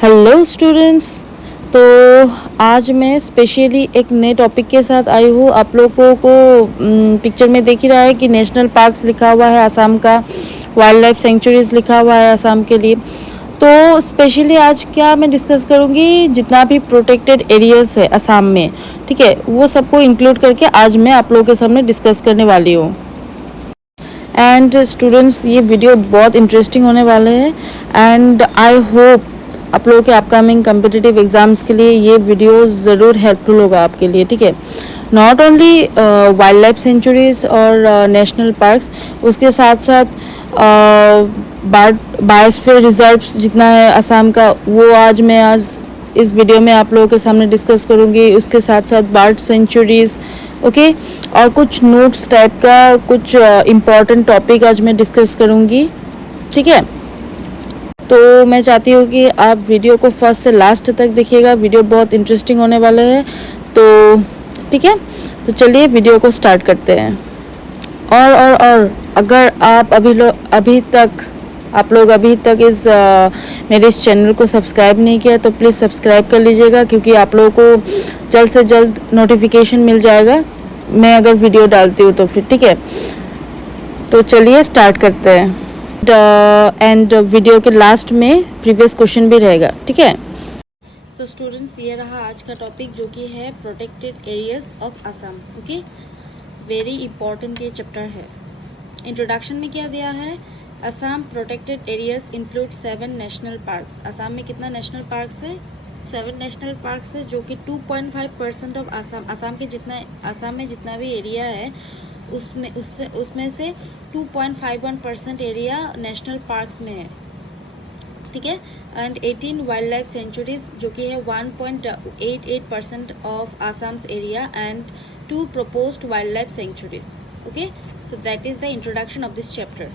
Hello students. तो आज मैं स्पेशली एक नए टॉपिक के साथ आई हूँ। आप लोगों को पिक्चर में देख ही रहा है कि नेशनल पार्क्स लिखा हुआ है असम का, वाइल्ड लाइफ सेंचुरीज लिखा हुआ है असम के लिए। तो स्पेशली आज क्या मैं डिस्कस करूँगी, जितना भी प्रोटेक्टेड एरियाज है असम में, ठीक है, वो सबको इंक्लूड करके आज मैं आप लोगों के सामने डिस्कस करने वाली हूँ। एंड स्टूडेंट्स, ये वीडियो बहुत इंटरेस्टिंग होने वाले हैं एंड आई होप आप लोगों के अपकमिंग कम्पिटिटिव एग्ज़ाम्स के लिए ये वीडियो ज़रूर हेल्पफुल होगा आपके लिए, ठीक है। Not only wild life sanctuaries or national parks, उसके साथ साथ बायोस्फीयर रिजर्व्स जितना है असम का, वो आज इस वीडियो में आप लोगों के सामने डिस्कस करूँगी। उसके साथ साथ बर्ड सेंचुरीज़, ओके, और कुछ नोट्स टाइप का कुछ इम्पॉर्टेंट टॉपिक आज मैं डिस्कस करूँगी, ठीक है। तो मैं चाहती हूँ कि आप वीडियो को फर्स्ट से लास्ट तक देखिएगा, वीडियो बहुत इंटरेस्टिंग होने वाला है। तो ठीक है, तो चलिए वीडियो को स्टार्ट करते हैं। और अगर आप आप लोग अभी तक मेरे इस चैनल को सब्सक्राइब नहीं किया तो प्लीज़ सब्सक्राइब कर लीजिएगा, क्योंकि आप लोगों को जल्द से जल्द नोटिफिकेशन मिल जाएगा मैं अगर वीडियो डालती हूँ तो फिर, ठीक है। तो चलिए स्टार्ट करते हैं। एंड वीडियो के लास्ट में प्रीवियस क्वेश्चन भी रहेगा, ठीक है। तो स्टूडेंट्स, ये रहा आज का टॉपिक, जो कि है protected areas of Assam, okay. Very important ये चैप्टर है। इंट्रोडक्शन में क्या दिया है, Assam protected areas include 7 national parks. Assam में कितना नेशनल पार्क्स है? 7 नेशनल पार्क्स है, जो कि 2.5% ऑफ असम में जितना भी एरिया है उसमें से 2.51% एरिया नेशनल पार्क्स में है, ठीक है। एंड 18 वाइल्ड लाइफ सेंचुरीज, जो कि है 1.88% of Assam's area, and 2 proposed wild life sanctuaries, okay. So that is the introduction of this chapter.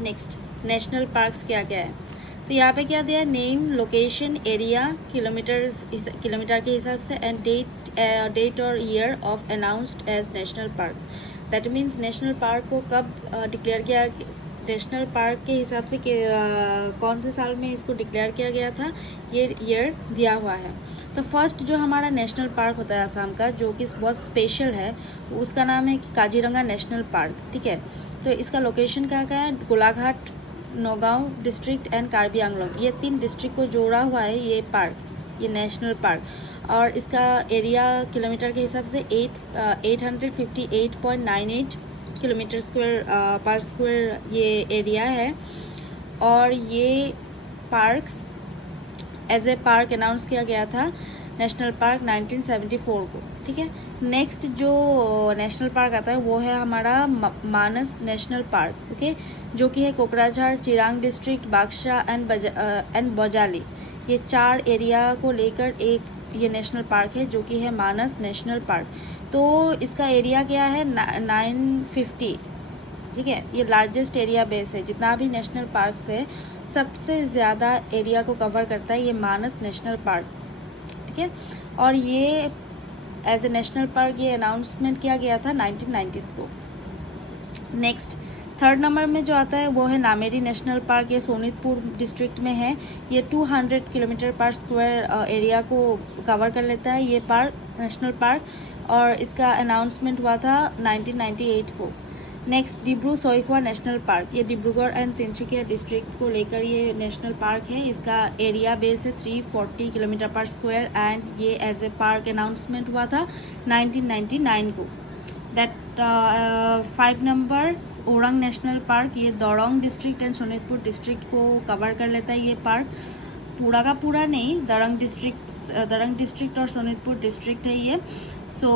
Next, national parks क्या क्या है। तो यहाँ पे क्या दिया है, नेम, लोकेशन, एरिया, किलोमीटर के हिसाब से, एंड डेट और year of announced as national parks. That means national park को कब डिक्लेयर किया, नेशनल पार्क के हिसाब से कौन से साल में इसको डिक्लेयर किया गया था, ये ईयर दिया हुआ है। तो फर्स्ट जो हमारा नेशनल पार्क होता है असम का, जो कि बहुत स्पेशल है, उसका नाम है काजीरंगा नेशनल पार्क, ठीक है। तो इसका लोकेशन क्या क्या है, गोलाघाट, नौगांव डिस्ट्रिक्ट एंड कार्बी आंगलोंग, ये 3 डिस्ट्रिक्ट को जोड़ा हुआ है ये पार्क, ये नेशनल पार्क। और इसका एरिया किलोमीटर के हिसाब से 858.98 किलोमीटर स्क्वायर पर स्क्वायर ये एरिया है। और ये park as a park announce किया गया था नेशनल पार्क 1974 को, ठीक है। नेक्स्ट जो नेशनल पार्क आता है वो है हमारा मानस नेशनल पार्क, ओके, जो कि है कोकराझार, चिरांग डिस्ट्रिक्ट, बाक्सा एंड बजाली, ये 4 एरिया को लेकर एक ये नेशनल पार्क है, जो कि है मानस नेशनल पार्क। तो इसका एरिया क्या है, 950, ठीक है। ये लार्जेस्ट एरिया बेस है, जितना भी नेशनल पार्क्स है सबसे ज़्यादा एरिया को कवर करता है ये मानस नेशनल पार्क, ठीक है। और ये एज ए नेशनल पार्क ये अनाउंसमेंट किया गया था 1990s को। नेक्स्ट, थर्ड नंबर में जो आता है वो है नामेरी नेशनल पार्क, ये सोनितपुर डिस्ट्रिक्ट में है। ये 200 किलोमीटर पर स्क्वायर एरिया को कवर कर लेता है ये पार्क, नेशनल पार्क, और इसका अनाउंसमेंट हुआ था 1998 को। नेक्स्ट, डिब्रू सोईखवा नेशनल पार्क, ये डिब्रूगढ़ एंड तिनसुकिया डिस्ट्रिक्ट को लेकर ये नेशनल पार्क है। इसका एरिया बेस है 340 किलोमीटर पर स्क्वायर, एंड ये एज ए पार्क अनाउंसमेंट हुआ था 1999 को। That 5 number, orang national park, ये दौरोंग डिस्ट्रिक्ट एंड सोनितपुर डिस्ट्रिक्ट को कवर कर लेता है ये पार्क, पूरा का पूरा नहीं, दरंग डिस्ट्रिक्ट और सोनितपुर डिस्ट्रिक्ट है ये। सो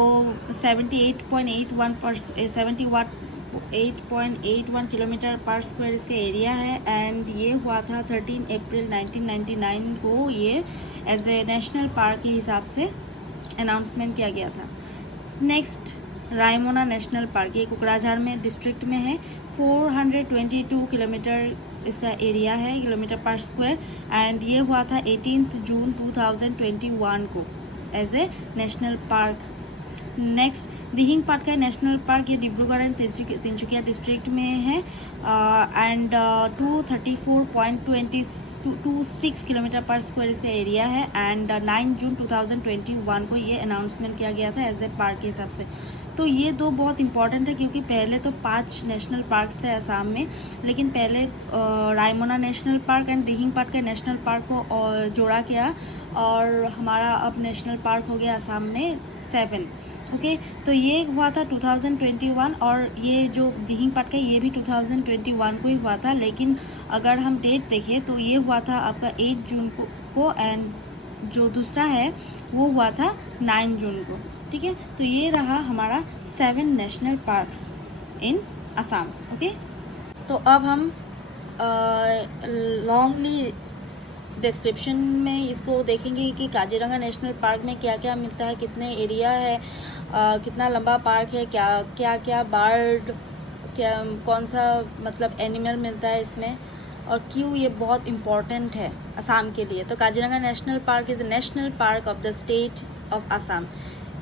78.81 किलोमीटर पर स्क्वायर इसका एरिया है, एंड ये हुआ था 13 अप्रैल 1999 को ये एज ए नेशनल पार्क के हिसाब से अनाउंसमेंट किया गया था। नेक्स्ट, रायमोना नेशनल पार्क, ये कोकराझार में डिस्ट्रिक्ट में है, 422 किलोमीटर इसका एरिया है, किलोमीटर पर स्क्वायर, एंड ये हुआ था 18 जून 2021 को as a national park. Next Dihing Patkai national park, ये डिब्रूगढ़ एंड तिनसुकिया डिस्ट्रिक्ट में है एंड 234.26 किलोमीटर पर स्क्वायर इसका एरिया है एंड 9 जून 2021 को ये अनाउंसमेंट किया गया था एज ए पार्क के हिसाब से। तो ये दो बहुत इंपॉर्टेंट है क्योंकि पहले तो 5 नेशनल पार्क्स थे असम में, लेकिन पहले Raimona national park and Dihing Patkai national park को जोड़ा गया और हमारा अब नेशनल पार्क हो गया असम में 7। ओके तो ये हुआ था 2021 और ये जो दिहिंग पाटकाई ये भी 2021 को ही हुआ था, लेकिन अगर हम डेट देखें तो ये हुआ था आपका 8 जून को एंड जो दूसरा है वो हुआ था 9 जून को। ठीक है, तो ये रहा हमारा 7 नेशनल पार्क्स इन असम। ओके तो अब हम लॉन्गली डिस्क्रिप्शन में इसको देखेंगे कि काजीरंगा नेशनल पार्क में क्या क्या मिलता है, कितने एरिया है, कितना लंबा पार्क है, क्या क्या बर्ड, क्या कौन सा मतलब एनिमल मिलता है इसमें और क्यों ये बहुत इम्पॉर्टेंट है असम के लिए। तो Kaziranga national park is a national park of the state of Assam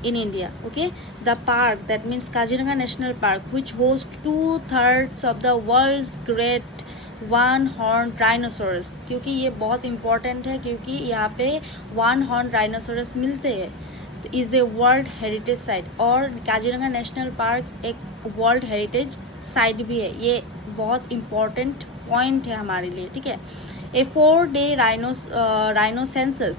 in India. Okay, the park, that means Kaziranga National Park, which hosts 2/3 of the world's great one-horned rhinoceros, क्योंकि ये बहुत important है क्योंकि यहाँ पे one-horned rhinoceros मिलते हैं, तो is a world heritage site और काजीरंगा नेशनल पार्क एक वर्ल्ड हेरिटेज साइट भी है। ये बहुत important point है हमारे लिए। ठीक है, ए 4-day rhino census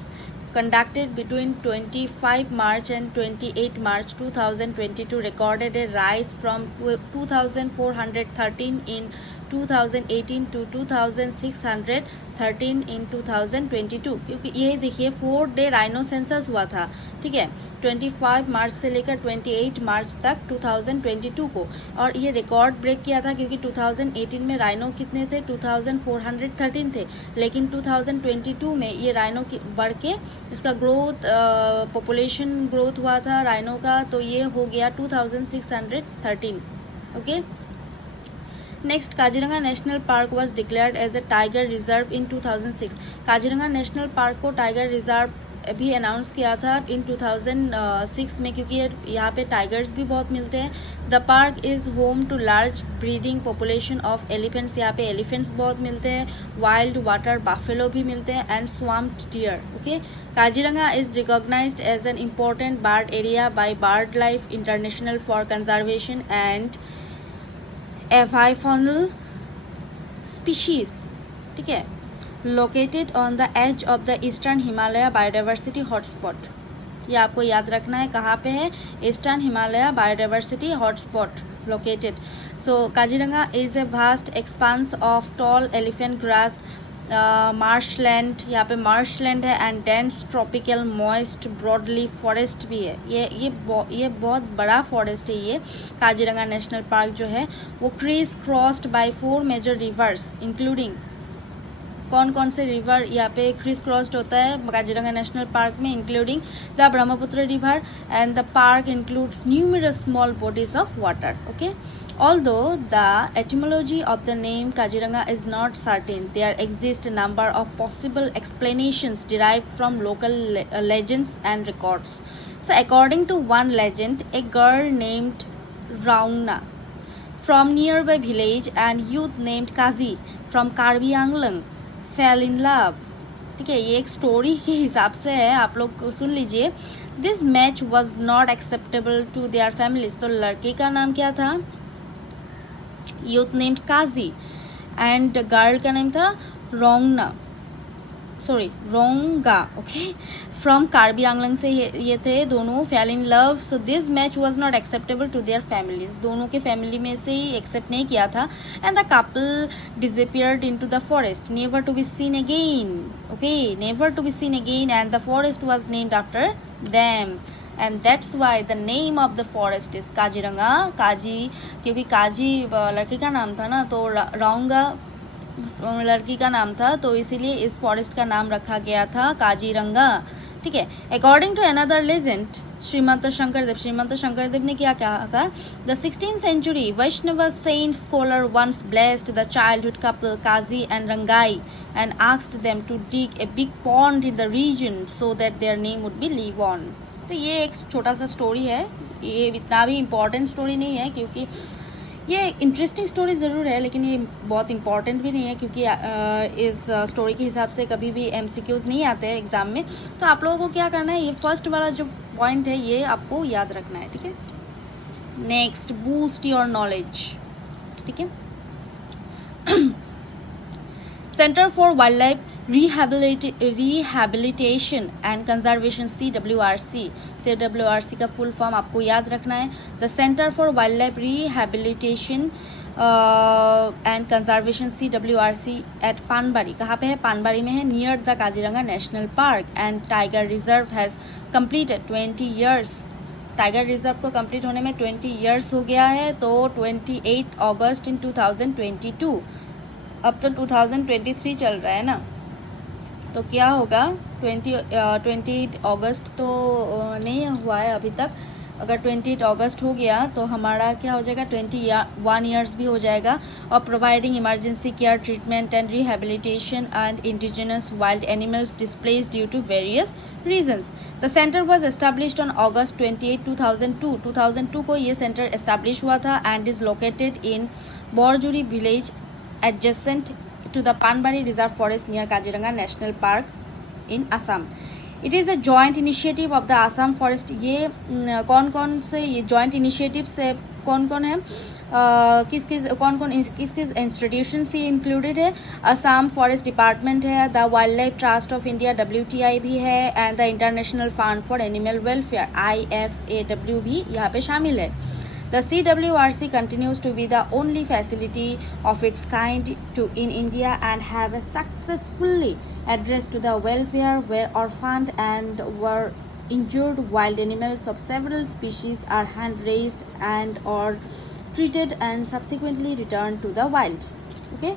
conducted between 25 March and 28 March 2022 recorded a rise from 2,413 in 2018 to 2,613 in 2022, क्योंकि ये देखिए 4-day राइनो सेंसस हुआ था। ठीक है, 25 मार्च से लेकर 28 मार्च तक 2022 को, और ये रिकॉर्ड ब्रेक किया था क्योंकि 2018 में राइनो कितने थे, 2,413 थे, लेकिन 2022 में ये राइनो की बढ़ के इसका ग्रोथ पॉपुलेशन ग्रोथ हुआ था राइनो का, तो ये हो गया 2,613। Okay next, Kaziranga national park was declared as a tiger reserve in 2006। Kaziranga national park को टाइगर रिजर्व भी अनाउंस किया था इन 2006 में, क्योंकि यहाँ पे टाइगर्स भी बहुत मिलते हैं। The park is home to large breeding population of elephants, यहाँ पे एलिफेंट्स बहुत मिलते हैं, वाइल्ड वाटर बाफेलो भी मिलते हैं and swamp deer. Okay, Kaziranga is recognised as an important bird area by bird life international for conservation and avifaunal species. ठीक है, located on the edge of the eastern Himalaya biodiversity hotspot. ये आपको याद रखना है, कहाँ पे है, eastern Himalaya biodiversity hotspot located. So Kaziranga is a vast expanse of tall elephant grass marsh land, यहाँ पे मार्श लैंड है and dense tropical moist broadly forest भी है। ये बहुत बड़ा फॉरेस्ट है ये काजीरंगा नेशनल पार्क जो है वो criss crossed by 4 major rivers including, कौन कौन से रिवर यहाँ पे क्रिस क्रॉस्ड होता है काजीरंगा नेशनल पार्क में, including the Brahmaputra river and the park includes numerous small bodies of water. Okay, although the etymology of the name Kaziranga is not certain, there exist a number of possible explanations derived from local legends and records. So according to one legend, a girl named Rauna from nearby village and youth named Kazi from Karbi Anglang fell in love. ठीक है, ये एक story के हिसाब से है, आप लोग सुन लीजिए। This match was not acceptable to their families. तो लड़के का नाम क्या था, youth named Kazi and girl का नाम था रोंगा। ओके, फ्रॉम कार्बी आंगलंग से ये थे दोनों, fell in love. So this match was not acceptable to their families, दोनों के फैमिली में से ही एक्सेप्ट नहीं किया था। And the couple disappeared into the forest, never to be seen again. Okay, never to be seen again and the forest was named after them and that's why the name of the forest is Kaziranga. Kazi क्योंकि काजी लड़की का नाम था ना, तो राउंगा लड़की का नाम था, तो इसीलिए इस फॉरेस्ट का नाम रखा गया था काजीरंगा। ठीक है, according to another legend, Srimanta Sankardev ने क्या कहा था, the 16th century Vaishnav saint scholar once blessed the childhood couple Kazi and Rangai and asked them to dig a big pond in the region so that their name would be live on. तो ये एक छोटा सा story है, ये इतना भी important story नहीं है, क्योंकि ये इंटरेस्टिंग स्टोरी ज़रूर है, लेकिन ये बहुत इंपॉर्टेंट भी नहीं है, क्योंकि इस स्टोरी के हिसाब से कभी भी MCQs नहीं आते हैं एग्ज़ाम में। तो आप लोगों को क्या करना है, ये फर्स्ट वाला जो पॉइंट है ये आपको याद रखना है, ठीक है। नेक्स्ट, बूस्ट योर नॉलेज, ठीक है। Centre for wild life rehabilitation and conservation CWRC का फुल फॉर्म आपको याद रखना है। The centre for wild life rehabilitation and conservation CWRC at Panbari, कहाँ पे है, पानबाड़ी में है, near the Kaziranga national park and tiger reserve has completed 20 years. Tiger reserve को कंप्लीट होने में 20 ईयर्स हो गया है, तो 28 अगस्त इन 2022। अब तो 2023 चल रहा है ना, तो क्या होगा, 28 अगस्त तो नहीं हुआ है अभी तक। अगर 28 अगस्त हो गया तो हमारा क्या हो जाएगा, 21 ईयर्स भी हो जाएगा। और providing emergency care, treatment and rehabilitation and indigenous wild animals displaced due to various reasons. The centre was established on August 28, 2002 को ये सेंटर एस्टैब्लिश हुआ था and is located in Borjuri village adjacent to the Panbari Reserve Forest near Kaziranga National Park in Assam. It is a joint initiative of the Assam Forest. ये कौन कौन से ये joint initiatives से कौन कौन है, किस किस इंस्टीट्यूशन से इंक्लूडेड है। असम फॉरेस्ट डिपार्टमेंट है, the wild life trust of India WTI भी है, and the international fund for animal welfare IFAW भी यहाँ पे शामिल है। The CWRC continues to be the only facility of its kind in India and have successfully addressed to the welfare where orphaned and were injured wild animals of several species are hand-raised and or treated and subsequently returned to the wild. Okay,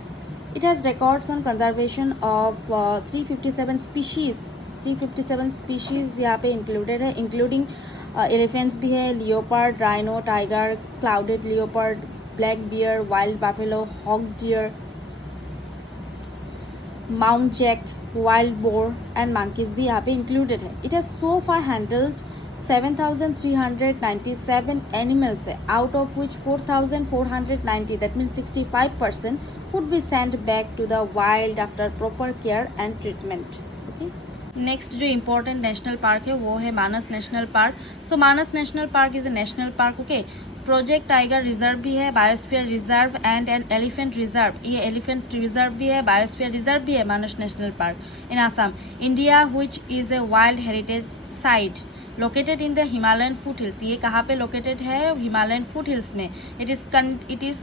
it has records on conservation of 357 species. 357 species यहाँ पे included है, including elephants भी है, leopard, rhino, tiger, clouded leopard, black bear, wild buffalo, hog deer, muntjac, wild boar and monkeys भी यहाँ पे included है। It has so far handled 7,397 animals है, out of which 4,490 that means 65% would be send back to the wild after proper care and treatment. Okay, next जो important national park है वो है Manas national park. So Manas national park is a national park. Okay, project tiger reserve भी है, biosphere reserve and an elephant reserve, ये elephant reserve भी है, biosphere reserve भी है Manas national park in Assam, India, which is a wild heritage site located in the Himalayan foothills. ये कहाँ पे लोकेटेड है, हिमालयन फुट हिल्स में। It is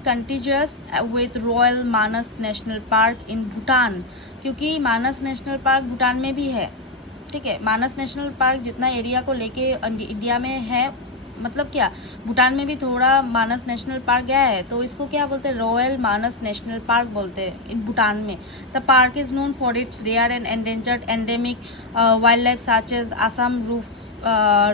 contiguous with royal Manas national park in Bhutan, क्योंकि मानस नेशनल पार्क भूटान में भी है, ठीक है। मानस नेशनल पार्क जितना एरिया को लेके इंडिया में है, मतलब क्या, भूटान में भी थोड़ा मानस नेशनल पार्क गया है, तो इसको क्या बोलते हैं, रॉयल मानस नेशनल पार्क बोलते हैं इन भूटान में। The park is known for its rare and endangered endemic wildlife such as Assam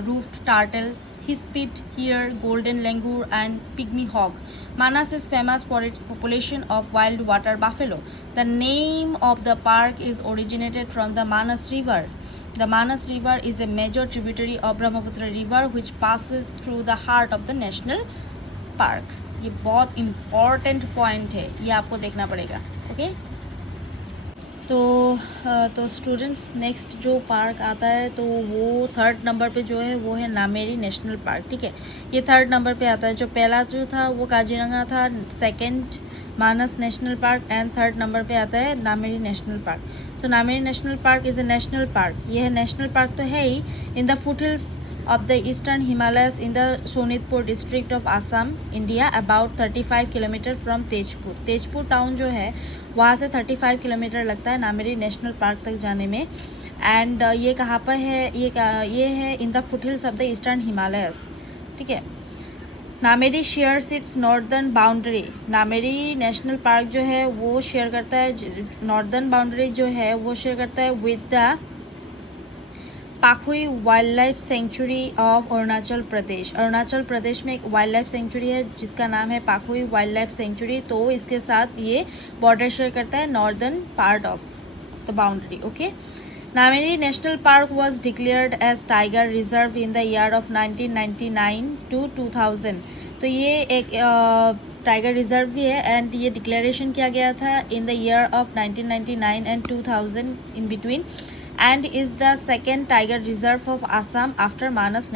roofed turtle, hispid hare, golden langur and pygmy hog. Manas is famous for its population of wild water buffalo. The name of the park is originated from the Manas River. The Manas River is a major tributary of Brahmaputra River which passes through the heart of the national park. ये बहुत important point है, ये आपको देखना पड़ेगा। Okay, तो students next जो park आता है तो वो थर्ड नंबर पे जो है वो है नामेरी नेशनल पार्क, ठीक है। ये थर्ड नंबर पे आता है। जो पहला जो था वो काजीरंगा था, second Manas national park and third number पे आता है Nameri national park. So Nameri national park is a national park. ये है नेशनल पार्क तो है ही, in the foot hills of the eastern Himalayas in the Sonitpur district of Assam, India, about 35 kilometre from Tezpur. Tezpur town जो है वहाँ से 35 किलोमीटर लगता है नामेरी नेशनल पार्क तक जाने में। एंड ये कहाँ पर है, ये है इन the foot hills of the eastern Himalayas, ठीक है। Nameri shares it's northern boundary. Nameri national park जो है वो शेयर करता है, नॉर्दर्न बाउंड्री जो है वो शेयर करता है with the Pakhui wild life sanctuary of Arunachal Pradesh. Arunachal Pradesh में एक वाइल्ड लाइफ सेंचुरी है जिसका नाम है पाखुई वाइल्ड लाइफ सेंचुरी, तो इसके साथ ये बॉर्डर शेयर करता है northern part of the boundary. Okay, Nameri National Park was declared as Tiger Reserve in the year of 1999 to 2000. तो ये एक टाइगर रिजर्व भी है एंड ये डिक्लेरेशन किया गया था in the year of 1999 and 2000 in between and is the second tiger reserve of Assam after Manas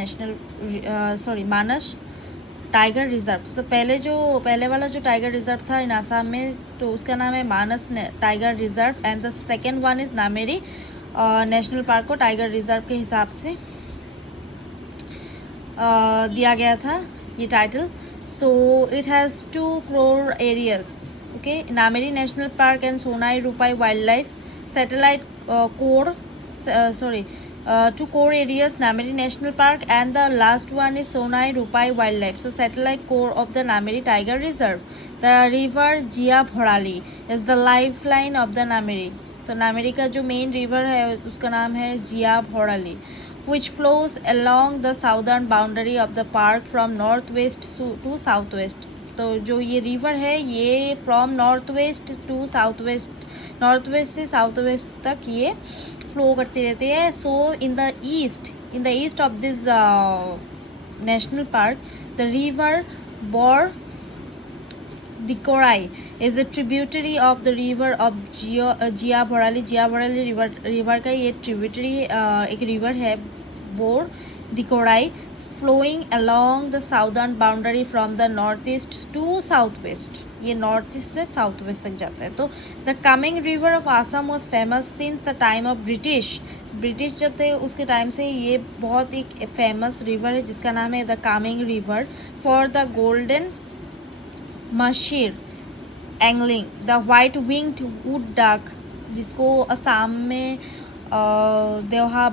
Manas tiger reserve. So पहले वाला जो टाइगर रिजर्व था इन आसाम में तो उसका नाम है Manas tiger reserve and the second one is Nameri national park को टाइगर रिजर्व के हिसाब से दिया गया था ये title. So it has 2 crore areas. Okay, Nameri national park and Sonai Rupai wildlife satellite core 2 core areas, Nameri National Park, and the last one is Sonai Rupai Wildlife. So satellite core of the Nameri Tiger Reserve. The river Jia Bhorali is the lifeline of the Nameri. So Nameri का जो main river है उसका नाम है जिया भोराली, which flows along the southern boundary of the park from northwest to southwest. तो जो ये river है ये from north west to south west, north west से साउथ वेस्ट तक ये फ्लो करती रहती है। So in the east of this national park the river Bor Dikorai is a tributary of the river of Jia Bhoroli river का ये ट्रिब्यूटरी एक रिवर है Bor Dikorai flowing along the southern boundary from the northeast to southwest. ये north east से south west तक जाता है। तो the coming river of Assam was famous since the time of British जब थे उसके टाइम से ये बहुत ही फेमस रिवर है जिसका नाम है the coming river for the golden machine angling the white winged wood duck जिसको असम में देवहा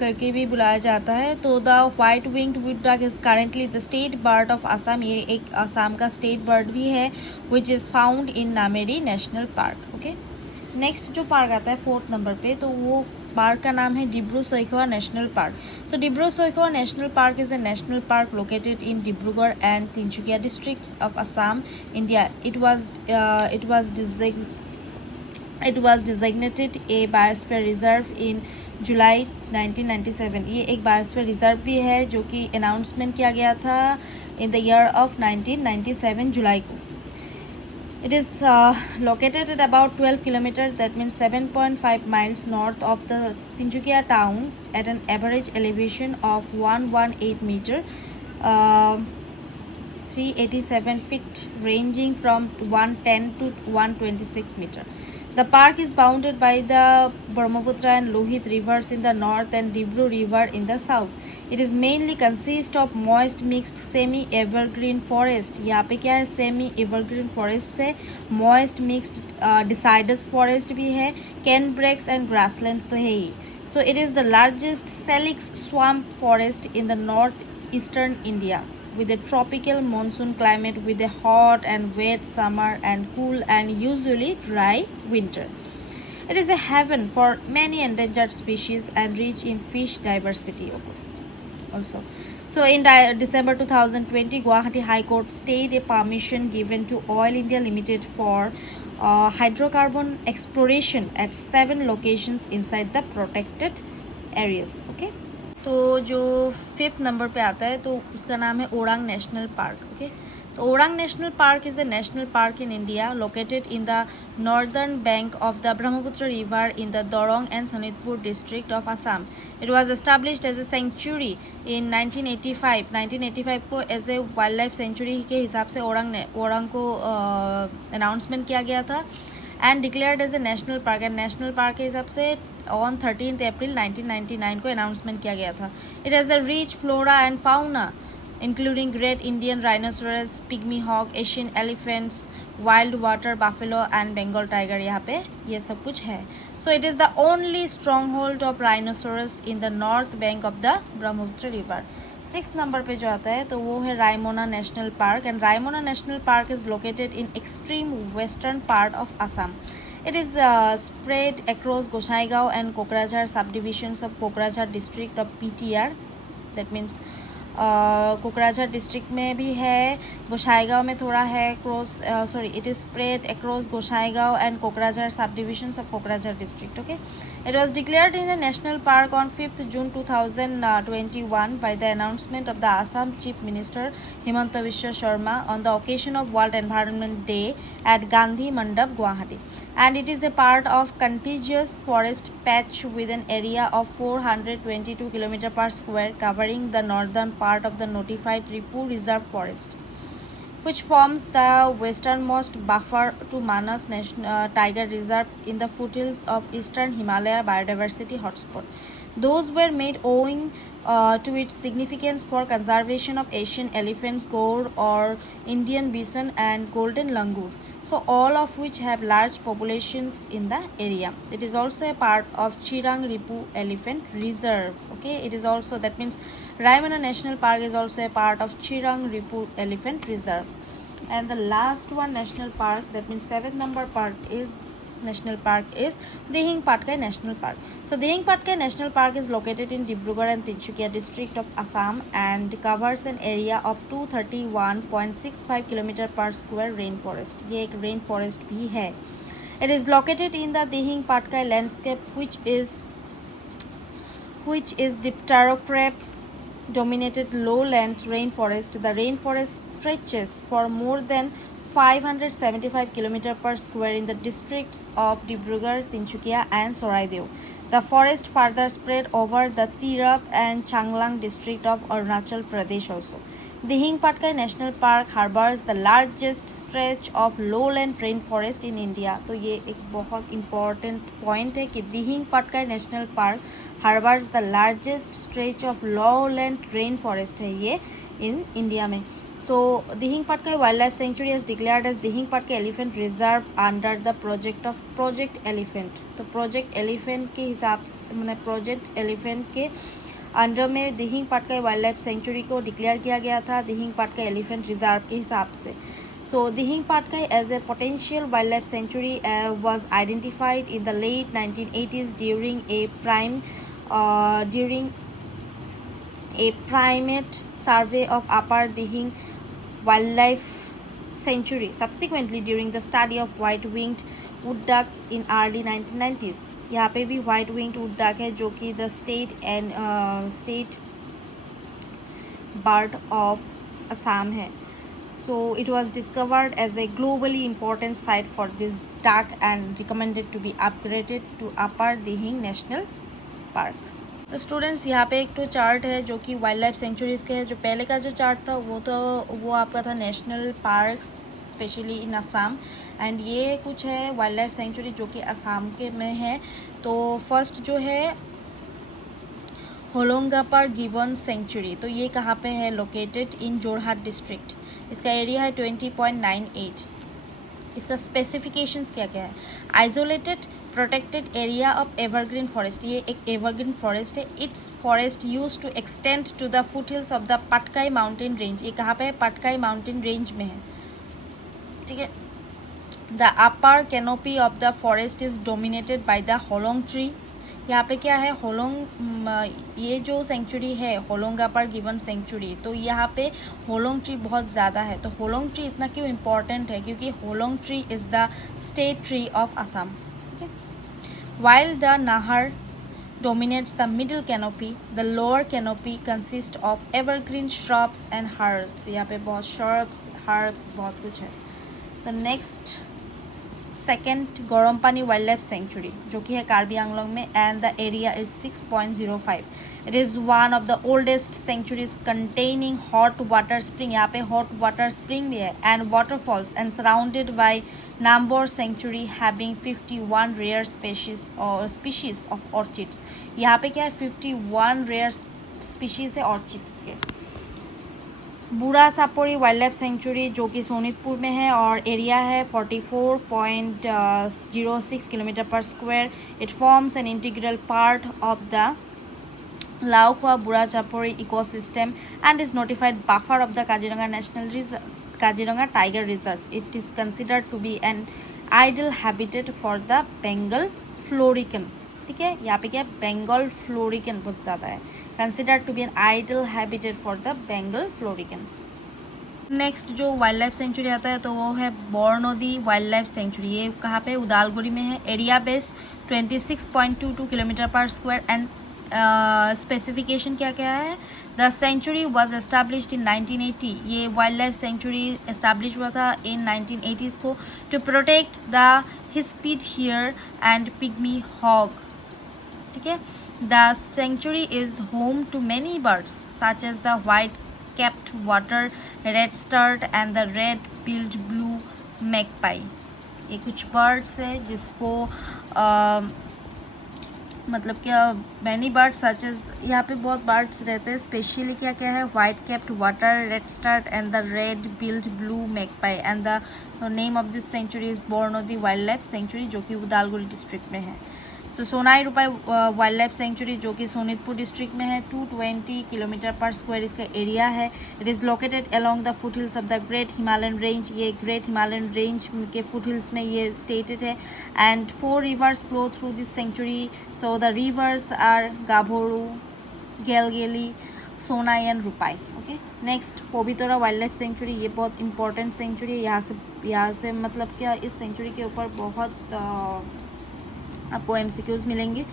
करके भी बुलाया जाता है। तो the white winged wood duck is currently the state bird of Assam, ये एक आसाम का स्टेट बर्ड भी है which is found in Nameri national park. Okay, next जो पार्क आता है 4th नंबर पे तो वो पार्क का नाम है Dibru Saikhowa national park. So Dibru Saikhowa national park is a national park located in Dibrugarh and Tinsukia districts of Assam India. It was designated a biosphere reserve in जुलाई 1997। ये एक बायोस्फीयर रिजर्व भी है जो कि अनाउंसमेंट किया गया था इन द ईयर ऑफ 1997 जुलाई को। It is located at about 12 kilometre that means 7.5 miles north of the Tinsukia town at an average elevation of 118 metre 387 feet ranging from 110 to 126 meter. The park is bounded by the Brahmaputra and Lohit rivers in the north and Dibru river in the south. It is mainly consist of moist mixed semi-evergreen forest. यहाँ पे क्या है semi-evergreen forest से moist mixed deciduous forest भी है, canebrake and grasslands तो है ही. So it is the largest salix swamp forest in the northeastern India, with a tropical monsoon climate with a hot and wet summer and cool and usually dry winter. It is a haven for many endangered species and rich in fish diversity also. So in December 2020, Guwahati High Court stayed a permission given to Oil India Limited for hydrocarbon exploration at 7 locations inside the protected areas. Okay. तो जो 5th number पे आता है तो उसका नाम है Orang national park. Okay, तो Orang national park is a national park in India located in the northern bank of the Brahmaputra river in the Darrang and Sonitpur district of Assam. It was established as a sanctuary in 1985 को as a wild life sanctuary के हिसाब से ओरांग को announcement किया गया था and declared as a national park and national park के हिसाब से ऑन 13th April 1999 को अनाउंसमेंट किया गया था। It has a rich flora and fauna including great Indian rhinoceros, pygmy hog, Asian elephants, wild water buffalo and Bengal tiger, यहाँ पे ये सब कुछ है। So it is the only stronghold of rhinoceros in the north bank of the Brahmaputra river. 6th number पे जो आता है तो वो है Raimona national park and Raimona national park is located in extreme western part of Assam. It is spread across Gosaigao and Kokrajhar subdivisions of Kokrajhar district of PTR. That means Kokrajhar district में भी है, गोसाईगांव में थोड़ा है, it is spread across Gossaigaon and Kokrajhar sub divisions of Kokrajhar district. Okay, it was declared in a national park on 5th June 2021 by the announcement of the Assam Chief Minister Himanta Biswa Sharma on the occasion of World Environment Day at Gandhi Mandap, Guwahati. And it is a part of contiguous forest patch with an area of 422 km per square covering the northern part of the notified Ripu Reserve Forest, which forms the westernmost buffer to Manas Tiger Reserve in the foothills of eastern Himalaya biodiversity hotspot. Those were made owing to its significance for conservation of Asian elephants, gaur or Indian bison and golden langur. So all of which have large populations in the area. It is also a part of Chirang Ripu Elephant Reserve. Okay, it is also, that means Raimana National Park is also a part of Chirang Ripu Elephant Reserve. And the last one national park, that means 7th number park is national park is Dihing Patkai National Park. So Dihing Patkai National Park is located in Dibrugarh and Tinsukia district of Assam and covers an area of 231.65 km per square rainforest. ये एक rainforest भी है. It is located in the Dihing Patkai landscape, which is dipterocarp dominated lowland rainforest. The rainforest stretches for more than 575 km per square in the districts of Dibrugarh, Tinsukia and Soraideo. The forest further spread over the Tirap and Changlang district of Arunachal Pradesh also. Dihing Patkai National Park harbors the largest stretch of lowland rainforest in India. तो ये एक बहुत important point है कि Dihing Patkai National Park harbors the largest stretch of lowland rainforest है ये in India में. So Dihing Patkai Wildlife Sanctuary is declared as Dihing Patkai Elephant Reserve under the project of Project Elephant. तो Project Elephant के हिसाब से मतलब Project Elephant के under में Dihing Patkai wild life sanctuary को डिक्लेयर किया गया था दिहिंग पाटकाई एलिफेंट रिजर्व के हिसाब से. So Dihing Patkai as a potential wildlife sanctuary was identified in the late 1980s during a primate survey of Upper Dihing Wildlife Sanctuary. Subsequently, during the study of white-winged wood duck in early 1990s, यहाँ पे भी white-winged wood duck है जो कि the state bird of Assam है. So it was discovered as a globally important site for this duck and recommended to be upgraded to Upper Dihing National Park. तो students यहाँ पे एक तो chart है जो कि वाइल्ड लाइफ सेंचुरीज़ के है. जो पहले का जो चार्ट था वो आपका था national parks specially in Assam, and ये कुछ है वाइल्ड लाइफ सेंचुरी जो कि असम के में है. तो फर्स्ट जो है होलोंगापार गिवन सेंचुरी, तो ये कहाँ पे है? Located in Jorhat district. इसका एरिया है 20.98. इसका स्पेसिफिकेशंस क्या क्या है? Isolated protected area of evergreen forest, ये एक एवरग्रीन फॉरेस्ट है. Its forest used to extend to the foothills of the Patkai mountain range. ये कहाँ पे है? पटकाई माउंटेन रेंज में है. ठीक है. The upper canopy of the forest is dominated by the Hollong tree. यहाँ पे क्या है? होलोंग, ये जो सेंचुरी है होलोंगापार गिवन सेंचुरी, तो यहाँ पे होलोंग ट्री बहुत ज़्यादा है. तो होलोंग ट्री इतना क्यों इम्पॉर्टेंट है? क्योंकि Hollong tree is the state tree of Assam. ठीक है. While the Nahar dominates the middle canopy, the lower canopy consists of evergreen shrubs and herbs. यहाँ पे बहुत shrubs, herbs बहुत कुछ है. तो नेक्स्ट सेकेंड गरम पानी वाइल्ड लाइफ सेंचुरी जो कि है कार्बी आंगलोंग में, and the area is 6.05. It is one of the oldest sanctuaries containing hot water spring. यहाँ पे हॉट वाटर स्प्रिंग भी है and waterfalls, and surrounded by Nambor sanctuary having 51 rare species of orchids. यहाँ पे क्या है? 51 रेयर स्पीशीज है orchids के. बूढ़ा सापोरी वाइल्ड लाइफ सेंचुरी जो कि सोनितपुर में है और एरिया है 44.06 किलोमीटर पर square. It forms an integral part of the Laokhowa Burha Chapori ecosystem and is notified buffer of the Kaziranga national reserve, Kaziranga tiger reserve. It is considered to be an ideal habitat for the Bengal florican. ठीक है। यहाँ पे क्या है, Bengal florican बहुत ज़्यादा है, consider to be an ideal habitat for the Bengal florican. Next जो वाइल्ड लाइफ सेंचुरी आता है तो वो है बोरनदी वाइल्ड लाइफ सेंचुरी। ये कहाँ पे, उदालगुड़ी में है। एरिया बेस 26.22 किलोमीटर पर स्क्वायर एंड स्पेसिफिकेशन क्या क्या है, the sanctuary was established in 1980। ये वाइल्ड लाइफ सेंचुरी एस्टैब्लिश हुआ था इन 1980s को, to protect the hispid hare and pygmy hog, ठीक है। The sanctuary is home to many birds such as the white capped water redstart and the red billed blue magpie. ये कुछ birds है जिसको मतलब क्या, many birds such as, यहाँ पे बहुत बर्ड्स रहते हैं, स्पेशली क्या क्या है, white capped water redstart and the red billed blue magpie. And the name of this sanctuary is Barnadi wild life sanctuary, जो कि उदालगुड़ी डिस्ट्रिक्ट में है। सो Sonai Rupai wild life sanctuary जो कि सोनितपुर डिस्ट्रिक्ट में है, 220 किलोमीटर पर स्क्वायर इसका एरिया है। It is located along the foot hills of the great Himalayan range. ये ग्रेट हिमालयन रेंज के फुट हिल्स में ये स्टेटेड है। And 4 rivers flow through this sanctuary. So the rivers are Gabharu, Gelgeli, Sonai and Rupai. Okay, next Pabitora wild life sanctuary. ये बहुत important century है। यहाँ से मतलब क्या, इस सेंचुरी के ऊपर बहुत आपको MCQs मिलेंगे।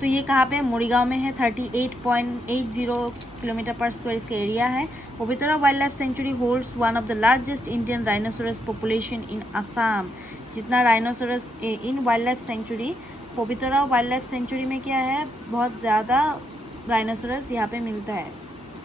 तो ये कहाँ पे है, मुड़ीगांव में है। 38.80 किलोमीटर पर स्क्वायर इसका एरिया है। Pabitora wild life sanctuary holds one of the largest Indian rhinoceros population in Assam. जितना rhinoceros in wild life sanctuary, Pabitora wild life sanctuary में क्या है, बहुत ज़्यादा राइनोसोरस यहाँ पे मिलता है।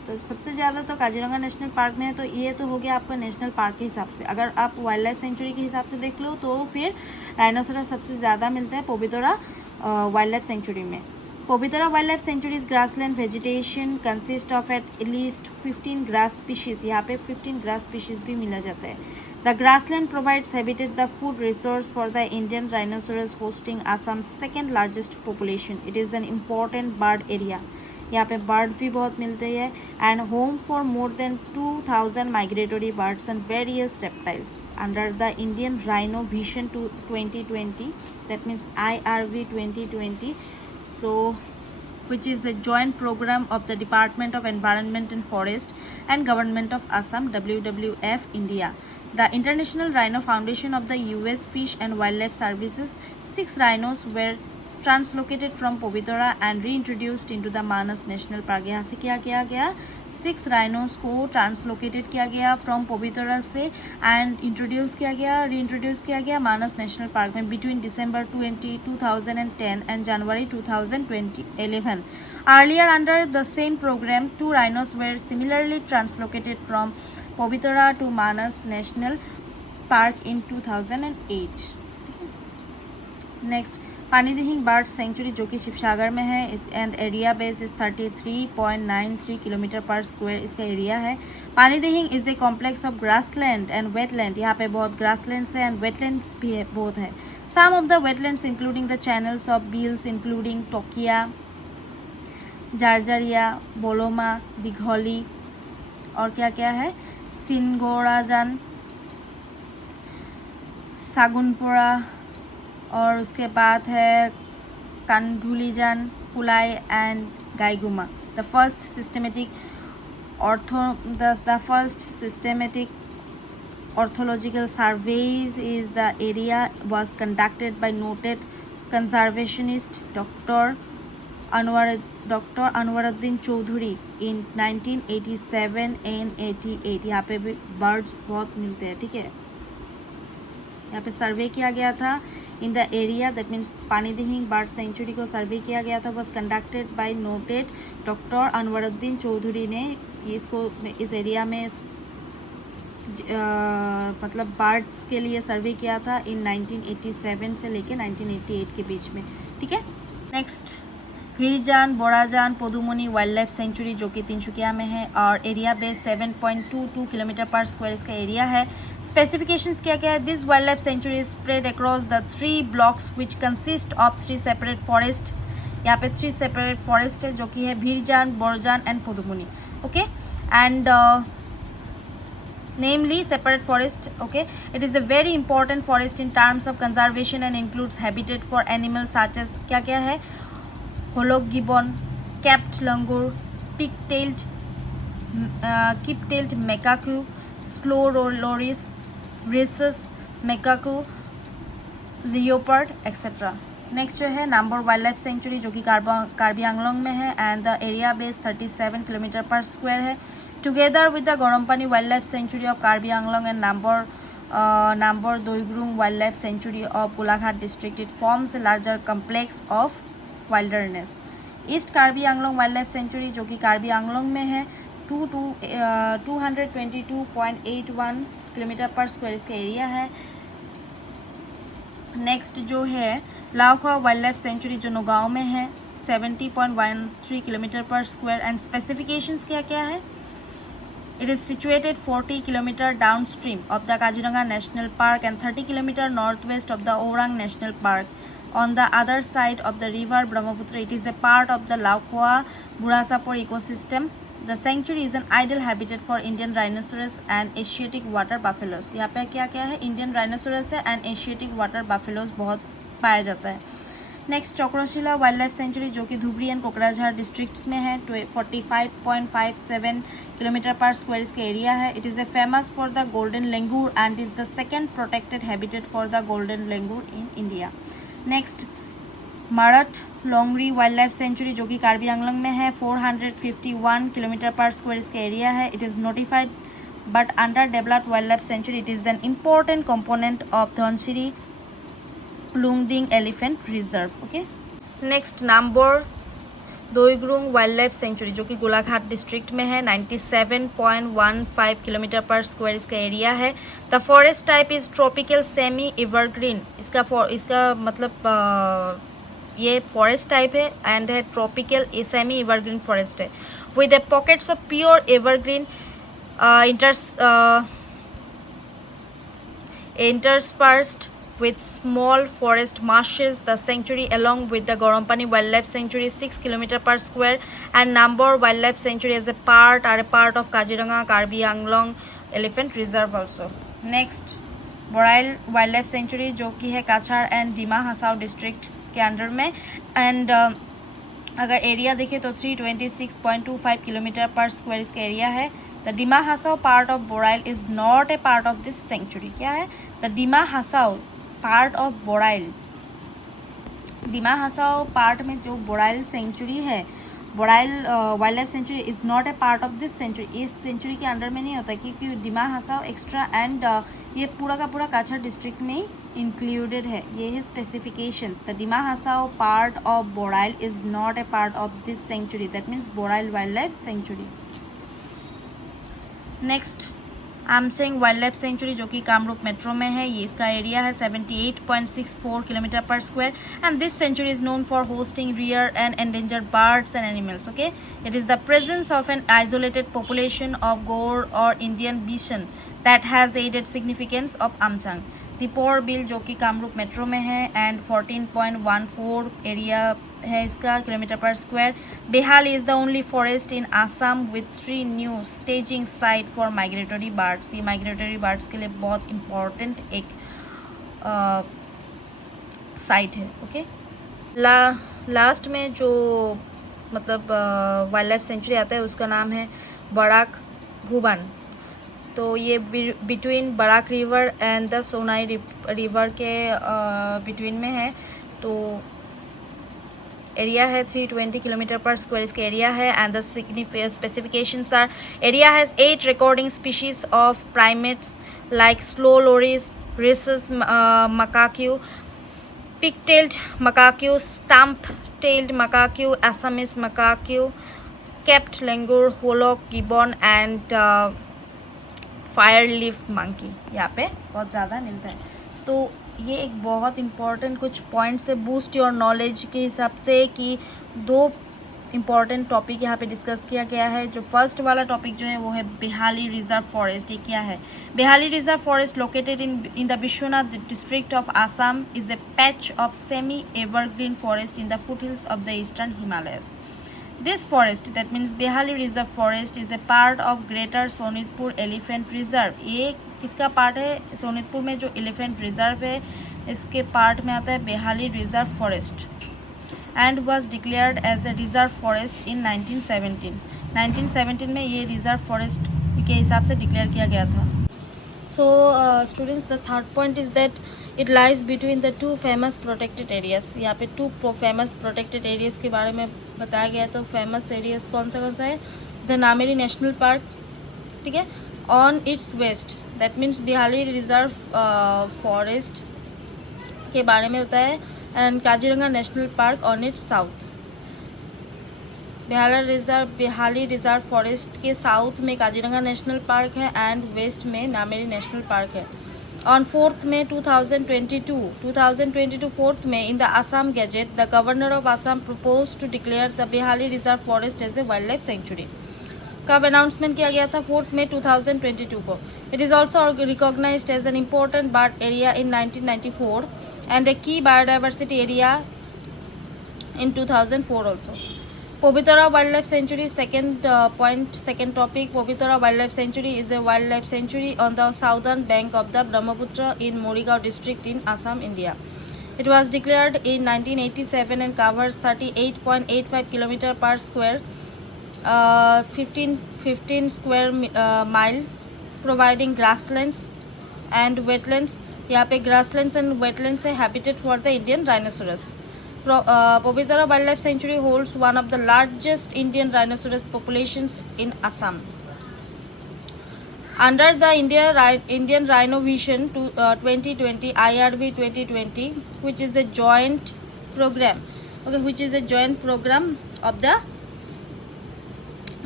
तो सबसे ज़्यादा तो काजीरंगा नेशनल पार्क में है। तो ये तो हो गया आपका नेशनल पार्क के हिसाब से। अगर आप वाइल्ड लाइफ सेंचुरी के हिसाब से देख लो तो फिर राइनोसोरस सबसे ज़्यादा मिलता है पवितरा वाइल्ड लाइफ सेंचुरी में। Pabitora wildlife sanctuary's grassland vegetation consist of at least 15 grass species. यहाँ पे 15 ग्रास स्पीशीज़ भी मिला जाता है। The grassland provides habitat the food resource for the Indian rhinoceros hosting Assam second largest population. It is an important bird area. यहाँ पे bird भी बहुत मिलते हैं। And home for more than 2000 migratory birds and various reptiles under the Indian rhino vision 2020, that means IRV 2020, so which is a joint program of the Department of Environment and Forest and Government of Assam, WWF India. The International Rhino Foundation of the US Fish and Wildlife Services, 6 rhinos were translocated from Pabitora and reintroduced into the Manas national park. यहाँ से क्या किया गया, 6 rhinos को translocated किया गया from पवितरा से and introduce किया गया, रीइंट्रोड्यूस किया गया मानस नेशनल पार्क में between December 2010 and January 2011। Earlier under the same program, 2 rhinos were similarly translocated from Pavitra to Manas National Park in 2008। Next Panidihing bird sanctuary जो कि शिवसागर में है। इस and area base is 33.93 kilometre पर square इसका area है। Panidihing is a complex of grassland and wetland. यहाँ पे बहुत ग्रासलैंड्स है एंड वेटलैंड्स भी है, बहुत है। Some of the wetlands including the channels of beels including Tokia, Jarjaria, Boloma, Dighali और क्या क्या है, सिनगोराजान, सागुनपुरा और उसके बाद है Kondulijan, Phulai and Gaiguma. The first systematic ornithological surveys is the area was conducted by noted conservationist Dr. Anwaruddin Choudhury in 1987 and 88। यहाँ पे भी बर्ड्स बहुत मिलते हैं, ठीक है। यहाँ पे सर्वे किया गया था in the area, that means Panidihing bird sanctuary को सर्वे किया गया था, was conducted by noted doctor Anwaruddin Choudhury ने इसको इस एरिया में मतलब बर्ड्स के लिए सर्वे किया था इन 1987 से लेके 1988 के बीच में, ठीक है। Next Bherjan, Borajan, Podumoni wild life sanctuary जो कि तिनसुकिया में है और एरिया बेस 7.22 किलोमीटर पर स्क्वायर इसका एरिया है। स्पेसिफिकेशंस क्या क्या है, this wild life sanctuary spread across the 3 blocks which consist of 3 separate forest. यहाँ पे 3 सेपरेट फॉरेस्ट है जो कि है Bherjan, Borajan and Podumoni, okay. And namely separate forest, okay. It is a very important forest in terms of conservation and includes habitat for animals such as क्या क्या है, hoolock gibbon, capped langur, pig tailed macaque, slow loris, rhesus macaque, leopard etcetera. Next जो है number wild life sanctuary जो कि कार्बी आंगलोंग में है and the area base 37 kilometre पर स्क्वायर है। Together with the Garampani wild life sanctuary of Karbi Anglong and Nambor Doigrung wild life sanctuary of Golaghat district it forms a larger complex of wilderness. East Karbi Anglong wild life sanctuary जो कि कार्बी आंगलोंग में है 222.81 किलोमीटर पर square इसका area है। Next जो है लाओखा वाइल्ड लाइफ सेंचुरी जो नौगांव में है 70.13 किलोमीटर पर स्क्वायर एंड स्पेसिफिकेशंस क्या क्या है। It is situated 40 kilometre down stream of the Kaziranga national park and 30 kilometre north west of the Orang national park on the other side of the river Brahmaputra. It is a part of the Laukhoa Burasapur ecosystem. The sanctuary is an ideal habitat for Indian rhinoceros and Asiatic water buffaloes. यहाँ पे क्या क्या है, Indian rhinoceros है and Asiatic water buffaloes बहुत पाया जाता है। Next Chakrashila wild life sanctuary जो कि धुबरी एंड कोकराझार डिस्ट्रिक्ट्स में है 45.57 किलोमीटर पर स्क्वायर इसका एरिया है। It is a famous for the golden langur and is the second protected habitat for the golden langur in India. Next Marat Longri wild life sanctuary जो कि कार्बी आंगलोंग में है 451 किलोमीटर पर स्क्वायर इसका एरिया है। It is notified but under developed wild life sanctuary. It is an important component of Dhansiri Lungding elephant reserve. Okay, next Nambor Doigrung wild life sanctuary जो कि Golaghat district में है 97.15 किलोमीटर पर स्क्वायर इसका एरिया है। The forest type is tropical semi evergreen. इसका मतलब ये फॉरेस्ट टाइप है एंड है ट्रॉपिकल सेमी एवरग्रीन फॉरेस्ट है with the pockets of pure evergreen interspersed with small forest marshes. The sanctuary along with the Gorompani Wildlife Sanctuary 6 km per square and Namber Wildlife Sanctuary as a part of Kaziranga Karbi Anglong Elephant Reserve also. Next Borail Wildlife Sanctuary जो कि है Cachar and Dima Hasao district के under में and अगर area देखें तो 326.25 kilometre पर square इसका एरिया है। The Dima Hasao part of Barail is not a part of this sanctuary. क्या है, the Dima Hasao part of Barail, Dima Hasao part में जो बोराइल सेंचुरी है, Barail wild life sanctuary is not a part of this sanctuary. इस सेंचुरी के अंडर में नहीं होता क्योंकि डिमा हसाओ एक्स्ट्रा एंड ये पूरा का पूरा काछाड़ डिस्ट्रिक्ट में इंक्लूडेड है। ये है specifications. The Dima Hasao part of Barail is not a part of this sanctuary, that means Barail wild life sanctuary. Next Amchang wild life sanctuary जो कि कामरूप मेट्रो में है। ये इसका एरिया है 78.64 किलोमीटर पर square and this sanctuary is known for hosting rare and endangered birds and animals. Okay, it is the presence of an isolated population of gaur or Indian bison that has added significance of Amchang. Deepor Beel जो कि Kamrup metro में है and 14.14 area है इसका kilometre पर square. Behali is the only forest in Assam with 3 new staging site for migratory birds. ये migratory birds के लिए बहुत इम्पॉर्टेंट एक साइट है। ओके, लास्ट में जो मतलब वाइल्ड लाइफ सेंचुरी आता है उसका नाम है बराक भूबन। तो ये between Barak river and the Sonai river के बिटवीन में है। तो एरिया है 320 किलोमीटर पर स्क्वायर इसका एरिया है and the specifications are area has 8 recording species of primates like slow loris, rhesus macaque, pig-tailed macaque, stump-tailed macaque, Assamese macaque, capped langur, holock gibbon and fire leaf monkey यहाँ पे बहुत ज़्यादा मिलता है। तो ये एक बहुत इम्पॉर्टेंट कुछ पॉइंट्स से बूस्ट योर नॉलेज के हिसाब से कि 2 इम्पॉर्टेंट टॉपिक यहाँ पे डिस्कस किया गया है। जो फर्स्ट वाला टॉपिक जो है वो है बेहाली रिजर्व फॉरेस्ट। ये क्या है, Behali reserve forest located in the Biswanath district of Assam is a patch of semi evergreen forest in the foothills of the eastern Himalayas. This forest, that means Behali Reserve Forest, is a part of Greater Sonitpur Elephant Reserve. ये किसका part है, सोनितपुर में जो elephant reserve है इसके part में आता है Behali reserve forest and was declared as a reserve forest in 1917। 1917 में ये रिजर्व फॉरेस्ट के हिसाब से डिक्लेयर किया गया था। So students, the third point is that it lies between the two famous protected areas. यहाँ पे टू फेमस प्रोटेक्टेड एरियाज़ के बारे में बताया गया है। तो फेमस एरियाज़ कौन सा है? द नामेरी नेशनल पार्क, ठीक है, on its west, that means Behali reserve forest के बारे में बताया है। And Kaziranga national park on its south. Behali reserve forest के साउथ में काजीरंगा नेशनल पार्क है एंड वेस्ट में नामेरी नेशनल पार्क है। On 4 May 2022 4 May in the Assam gazette the governor of Assam propose to declare the Behali reserve forest as a wild life sanctuary. कब announcement किया गया था? 4 मई 2022 को। It is also recognised as an important bird area in 1994 and a key biodiversity area in 2004 also. Povitara Wildlife Sanctuary, second topic. Povitara Wildlife Sanctuary is a wildlife sanctuary on the southern bank of the Brahmaputra in Morigao district in Assam, India. It was declared in 1987 and covers 38.85 km per square, 15 square mile, providing grasslands and wetlands. यहाँ पे grasslands and wetlands है habitat for the Indian rhinoceros. Povitara Wildlife Sanctuary holds one of the largest Indian rhinoceros populations in Assam. Under the Indian Rhino Vision 2020, IRV 2020, which is a joint program, of the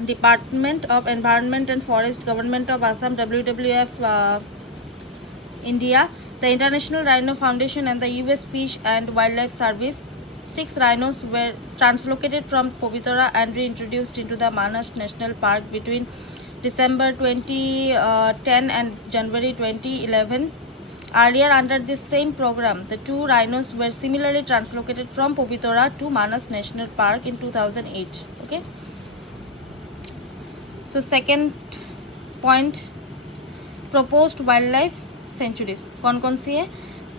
Department of Environment and Forest, Government of Assam, WWF India, the International Rhino Foundation and the US Fish and Wildlife Service, 6 rhinos were translocated from Povitara and reintroduced into the Manas National Park between December 2010 and January 2011. Earlier, under this same program, the 2 rhinos were similarly translocated from Povitara to Manas National Park in 2008. Okay. So, second point, proposed wildlife sanctuaries. कौन सी है?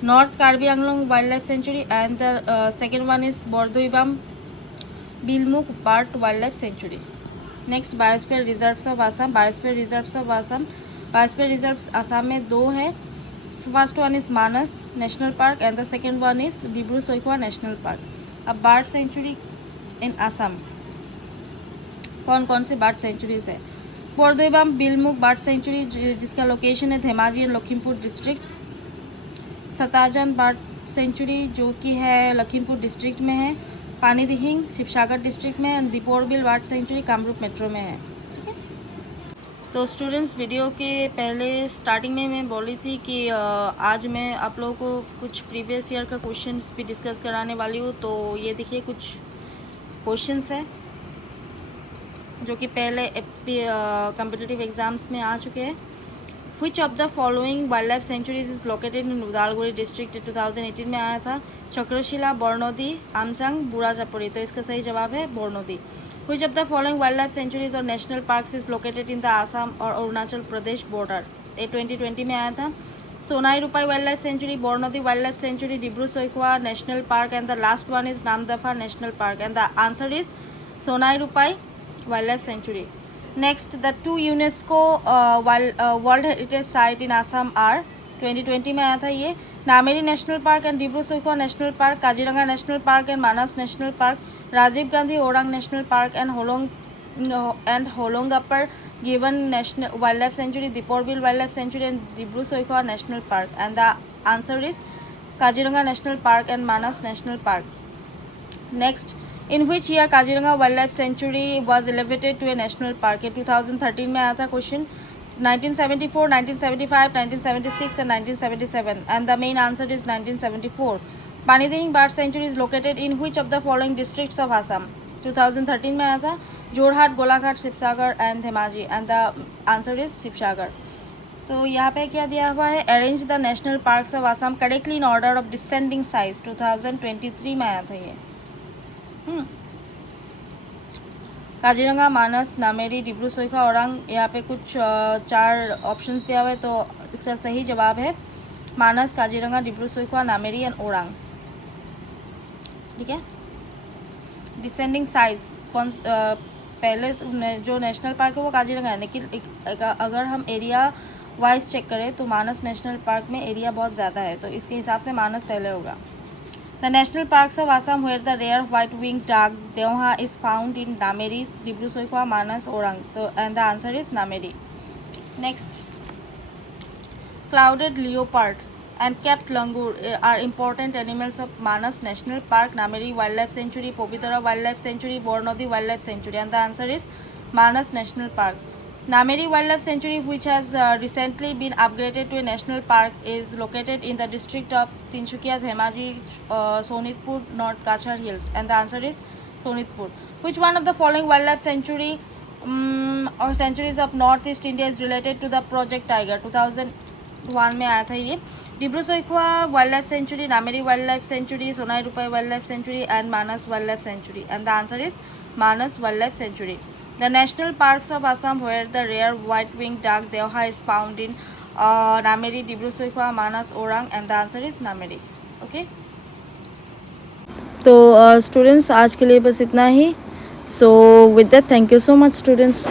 North Karbi Anglong Wildlife Sanctuary and the second one is Bordoibam Bilmuk Bird Wildlife Sanctuary. Next, Biosphere Reserves of Assam. Biosphere Reserves of Assam. Biosphere Reserves Assam में 2 है. So first one is Manas National Park and the second one is Dibru-Soikhwa National Park. अब bird sanctuary in Assam. कौन से bird sanctuaries है? Bordoibam Bilmukh bird sanctuary जिसका location है Dhemaji and Lakhimpur district. Satajan bird sanctuary जो कि है लखीमपुर डिस्ट्रिक्ट में है। पानीदिहिंग शिवसागर डिस्ट्रिक्ट में है। दीपोरबिल बर्ड सेंचुरी कामरूप मेट्रो में है। ठीक है, तो स्टूडेंट्स, वीडियो के पहले स्टार्टिंग में मैं बोली थी कि आज मैं आप लोगों को कुछ प्रीवियस ईयर का क्वेश्चंस भी डिस्कस कराने वाली हूँ। तो ये देखिए कुछ क्वेश्चंस है जो कि पहले कम्पिटिटिव एग्जाम्स में आ चुके हैं। विच of the following wildlife centuries is located in Udalguri district? 2018 में आया था। चक्रशिला, बरनौदी, आमचांग, बुरा चापड़ी। तो इसका सही जवाब है Barnadi. Which of the following wildlife sanctuaries or national parks is located in the Assam और अरुणाचल प्रदेश बॉर्डर? ये 2020 में आया था। Sonai Rupai wild life sanctuary, Barnadi wild life sanctuary, Dibru Saikhowa national park and the last one is Namdapha national park and the answer is Sonai Rupai wildlife sanctuary. Next, the 2 UNESCO World Heritage Site in Assam are 2020 में आया था ये Nameri national park and Dibru Saikhowa national park, Kaziranga national park and Manas national park, Rajiv Gandhi Orang national park and Hollongapar गिवन national wild life sanctuary, Deepor Beel wild life sanctuary and Dibru Saikhowa national park and the answer is Kaziranga national park and Manas national park. Next, in which year Kaziranga wild life sanctuary was elevated to a national park? ये 2013 में आया था question. 1974, 1975, 1976 and 1977 and the main answer is 1974. Panidihing bird sanctuary is located in which of the following districts of Assam? 2013 में आया था। Jorhat, Golaghat, Sivasagar and Dhemaji and the answer is Sivasagar. So यहाँ पे क्या दिया हुआ है? Arrange the national parks of Assam correctly in order of descending size. 2023 में आया था ये। काजीरंगा, मानस, नामेरी, डिब्रू-सोइखवा, ओरांग, यहाँ पे कुछ 4 ऑप्शंस दिया हुआ है। तो इसका सही जवाब है मानस, काजीरंगा, डिब्रू-सोइखवा, नामेरी एंड ओरांग। ठीक है, डिसेंडिंग साइज पहले जो नेशनल पार्क है वो काजीरंगा है, लेकिन अगर हम एरिया वाइज चेक करें तो मानस नेशनल पार्क में एरिया बहुत ज़्यादा है, तो इसके हिसाब से मानस पहले होगा। The national parks of Assam where the rare white wing duck Deoha is found in Nameri, Dibru Saikhowa, Manas, Orang, तो and the answer is Nameri. Next, clouded leopard and capped langur are important animals of Manas National Park, Nameri Wildlife Sanctuary, Povitara Wildlife Sanctuary, Bornodi Wildlife Sanctuary, and the answer is Manas National Park. Nameri Wildlife Sanctuary, which has recently been upgraded to a national park, is located in the district of Tinshukia, Dhemaji, Sonitpur, North Kachar Hills, and the answer is Sonitpur. Which one of the following wildlife sanctuary or sanctuaries of Northeast India is related to the Project Tiger? 2001 में आया था ये। Dibru Saikhowa wild sanctuary, Nameri wild life sanctuary, Sonai Rupai wild life sanctuary and Manas wild life sanctuary, and the answer is Manas wild life sanctuary. The national parks of Assam where the rare white wing duck Deoha is found in Nameri, Dibru Saikhowa, Manas, Orang, and the answer is Nameri. Okay, तो students आज के लिए बस इतना ही। So with that thank you so much students.